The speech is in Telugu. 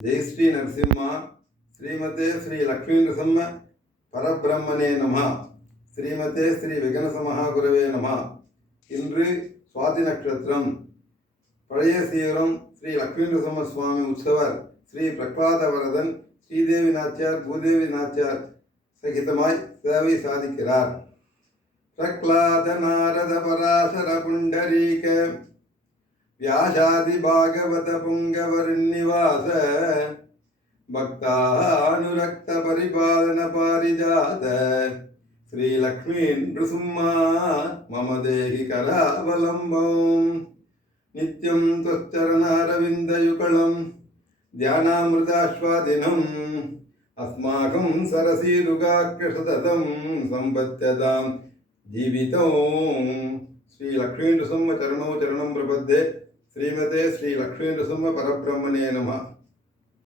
ஜெய் ஸ்ரீ நரசிம்மா ஸ்ரீமதே ஸ்ரீ லக்ஷ்மி நரசிம்ம பரபிரம்மனே நம ஸ்ரீமதே ஸ்ரீ விகனசமஹா குருவே நம இன்று சுவாதி நட்சத்திரம். பழைய சீரம் ஸ்ரீ லக்ஷ்மி நரசிம்ம சுவாமி உற்சவர் ஸ்ரீ பிரகலாதவரதன் ஸ்ரீதேவி நாச்சியார் பூதேவி நாச்சியார் சகிதமாய் சேவை சாதிக்கிறார். பிரகலாத நாரத பராசர புண்டரீக వ్యాసాది భాగవత పుంగవరున్నివాస భక్తానురక్త పరిపాలన పారిజాత శ్రీ లక్ష్మీనృసింహ మమ దేహి కరావలంబం నిత్యం త్వచ్చరణారవిందయుకళం ధ్యానామృతాశ్వాదినం అస్మాకం సరసీరుగాక్షసతతం సంపత్యతాం జీవితం. శ్రీ లక్ష్మీనృసింహ చరణో చరణం ప్రపద్దే శ్రీమతే శ్రీ లక్ష్మీ నృసింహ పరబ్రహ్మణే నమ.